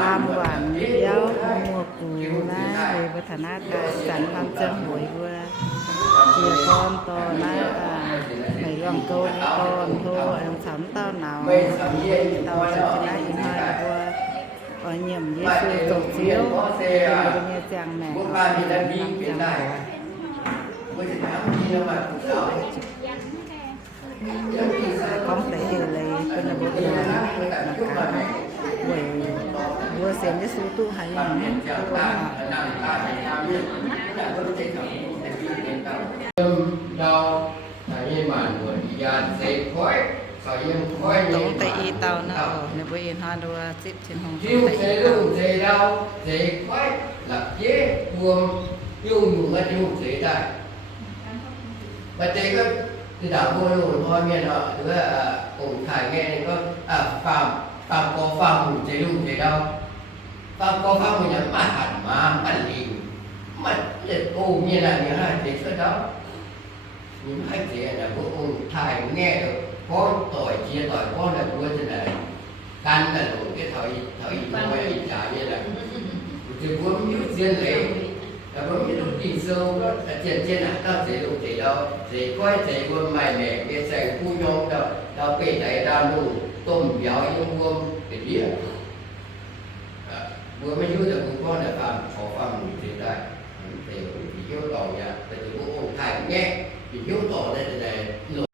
làm quản béo mùa cù lá về với thằng nát chẳng làm chân mũi vừa chia con to lá mày lòng câu đi con thôi em sắm tao nào tao sẽ cái lá in hai vừa ở nhiệm với sư tổ chiếu rồi nghe chàng mẹ họ đi làm chàng không thể lấy cái là bột là cả buổi vừa xem cái số tu hay là tổng tay y tàu nó nếu bây giờ họ đua xếp trên hồng tay y tàu thì đạo vô luôn thôi nghe nó đứa cùng thải nghe này có phạm có phạm chế luôn chế đâu phạm có phạm một nhóm mà hẳn mà liền mà liệt cô như là những hai chế xuất đó những hai chế là vô cùng thải nghe được có tội chia tội có là vua thế này căn là đủ cái thời thôi trả như là thì vốn như duyên lệ là có những lúc tình sâu trên là tao sẽ dùng chỉ đâu chỉ coi chỉ quân mày mẹ cái sành phu nhông đâu kể tại ra nụ tôm béo những quân cái đĩa vừa mới dưới được con là phạm khó phạm thì tại thì yếu tỏ nha thì cũng không thay nghe thì yếu tỏ đây là lỗi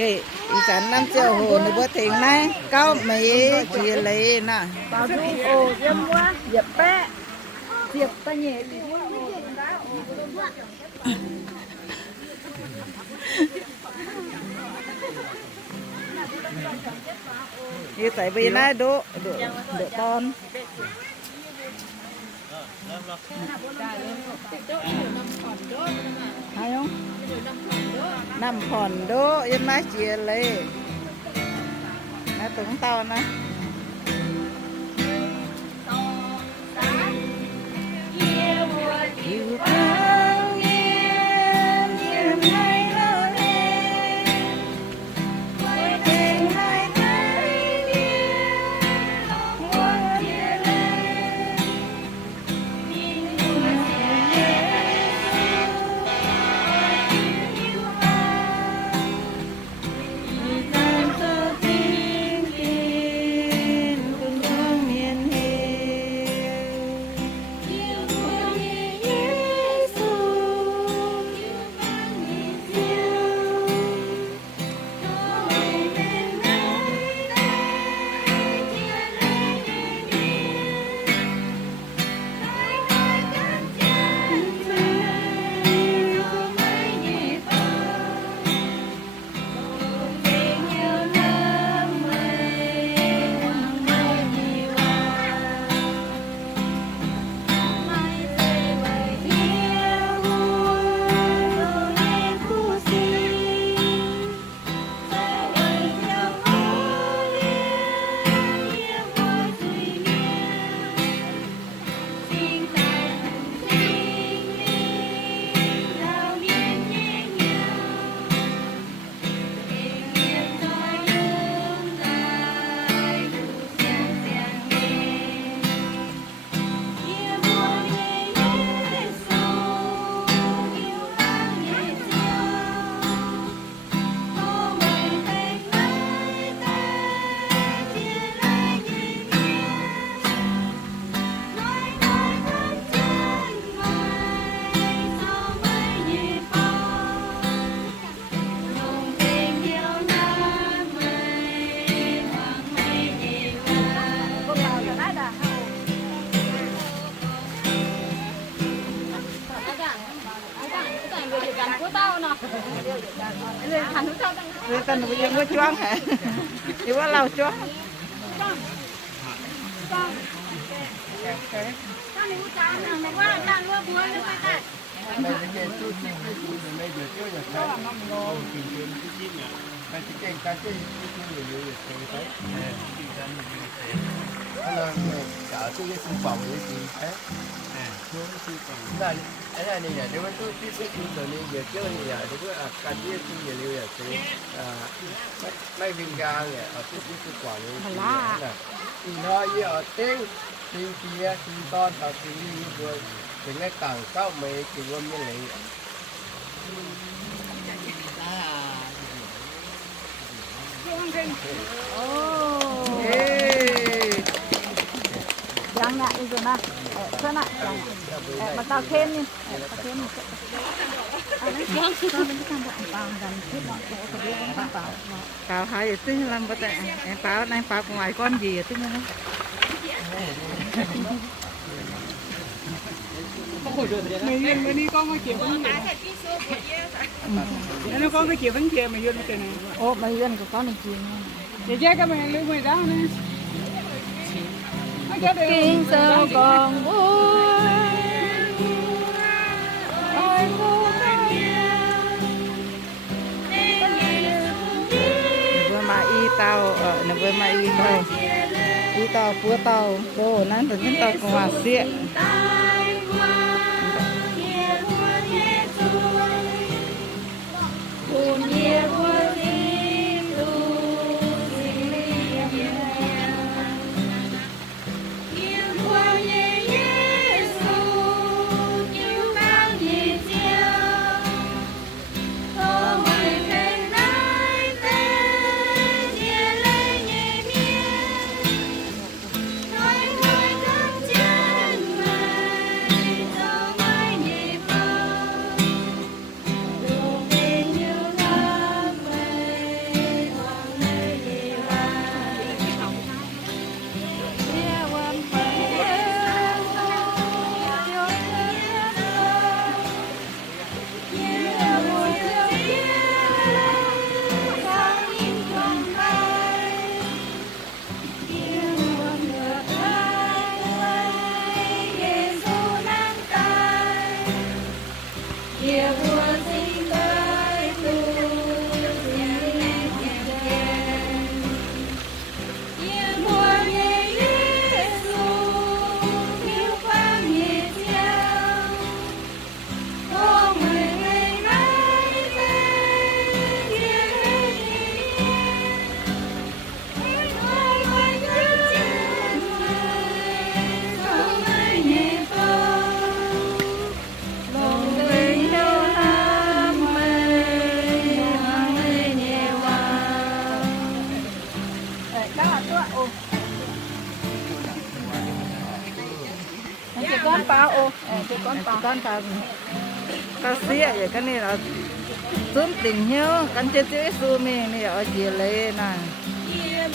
cái sản năm triệu hồ nó bớt tiền này cao mấy chỉ lấy nè bao thu ô dâm quá dập bé dập ta nhẹ đi như tại vì này đỗ con hay không nằm phòn đỗ yên mai chia lấy nó tưởng tao nè Rồi tao nóiยังว่าจ้วง hả? Thìว่าเราจ้วง Mày sẽ nghe chút chim với chú rồi mày được chưa được đấy. Mày sẽ nghe cá chim với chú rồi mày được chưa đấy. Nó cả cái sinh phòng với chị đấy. Cái này này nếu mà tôi biết chú rồi này giờ chưa thì giờ thì cứ cá chim chú giờ liệu giờ thì mấy viên ga này ở chút chút quả này. Thì nó giờ tiếng thì kia thì con ở thì rồi thì ngay càng cao mấy thì gom như này. Yang nak itu nak, sana yang, bakal ken ni, bakal ken. Yang kita mesti kan buat bang dan kita buat kerja bang bang. Cào hai tính làm bữa tại em báo này báo ngoài con gì tính nữa. Mày đi con cái kiểu vẫn nó có cái kiểu vẫn kia mày vô cái này. Oh, mày dân của con này gì? Để che cái mày lưu mày đó nè. Kinh sâu còn vui. Ôi vui. Vừa mà y tàu ở nó vừa mà y tàu phua tàu côนั้นถึงขึ้นตาวกว่าเสีย Con bao ô, con bao. Cá xía vậy cái này là xuống tình hiếu cắn chết chết su mình này ở chia lệ nè. Hãy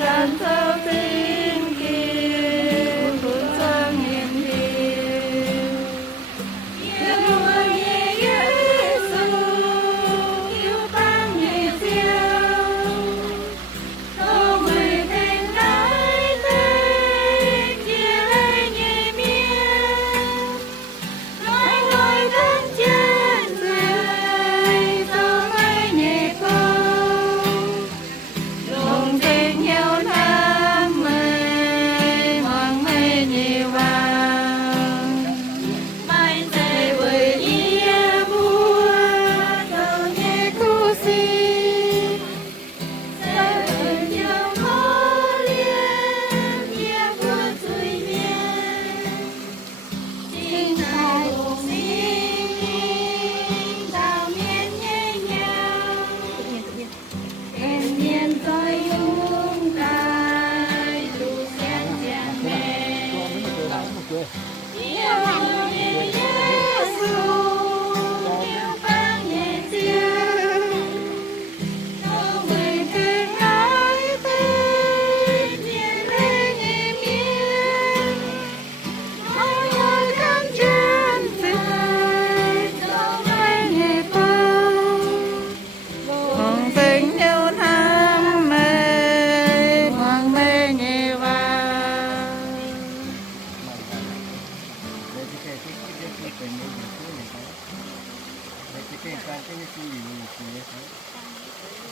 subscribe cho kênh Ghiền Mì Gõ để không bỏ lỡ เป็นในอยู่ที่ไหนครับในที่เป็นการที่ที่อยู่ในที่นี้ครับ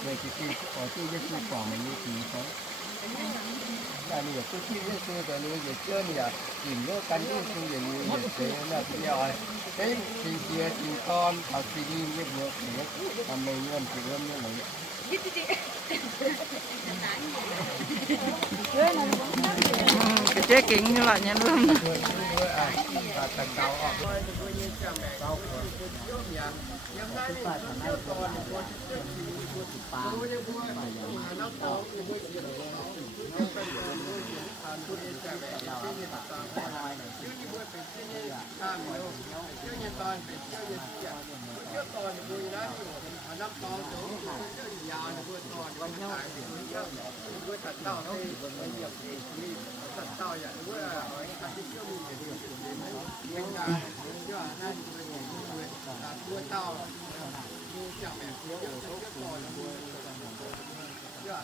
ในที่ที่ขอที่จะที่ก่อนในที่นี้ครับอันนี้ก็ที่จะซื้อแต่นี้จะเชื่อเนี่ยกินเลือกกันที่ซื้ออย่างนี้จะซื้อเนี่ยพี่ยอยเฮ้ยทีเดียทีตอนเอาซีดีไม่เยอะเนี่ยทำในเงินที่เริ่มเนี่ยเลย cái chế kính như vậy nhá luôn ด้วยอ่ะตัดเตาออกด้วยเตาหัวยังได้ปลาทำให้ตัวตัวปลายังบัวน้ำตกด้วยเสียงเป็นทานทุเรียนจากแบบที่นี่ต่างๆยืดด้วยเป็นที่นี่ข้างเดียวเชื่อยันตอนเป็นเชื่อยันเชื่อเชื่อตอนบุยนะน้ำตกเชื่อยาวด้วยตอนวันนี้เชื่อด้วยตัดเต้าให้เหยียบนี่ตัดเต้าอย่างด้วยการที่เชื่อมีอย่างนี้เป็นการเชื่อนั่นด้วยด้วยเต้าดูจากแบบเชื่อตอนด้วยเชื่อ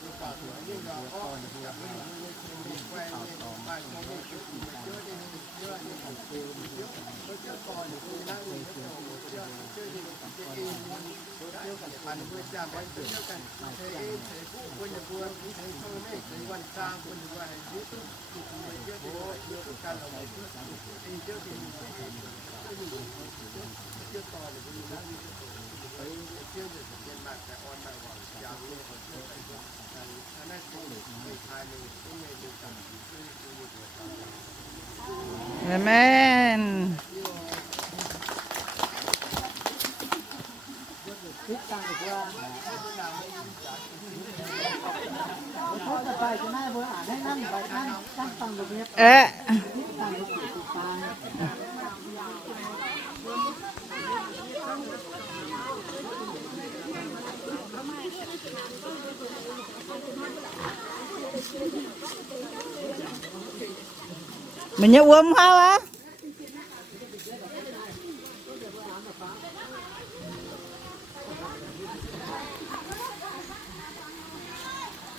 คือต่อตัวยิ่งเราก็จะไม่มีแหวนไปมองไม่คือเชื่อที่เชื่อที่ของเชื่อเชื่อก่อนคือนั่งเชื่อเชื่อที่จะเองเชื่อกันพันเพื่อจะไปเชื่อกันเชื่อผู้คนจะควรเขาไม่เคยวันสร้างคนว่ายุติเชื่อที่การเราเชื่อที่เชื่อที่เชื่อต่อเลยคือนั่งเชื่อเป็นมากแต่อ่อนมากกว่ายาวเลยเชื่อไปอันนั้นคือไม่ทายเลยต้องไม่ดูกันคือ amen เขาจะไปจะน่าเบื่ออ่านให้นั่งไปนั่งฟังตรงนี้ ế นั่งดูติดตาม mình nhớ uống không á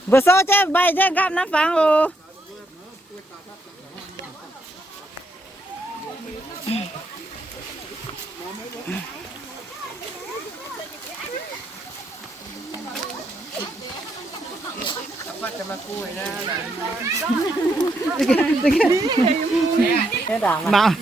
vừa số chứ bay chứ gặp nó phẳng luônก็จะมาคุยนะ mà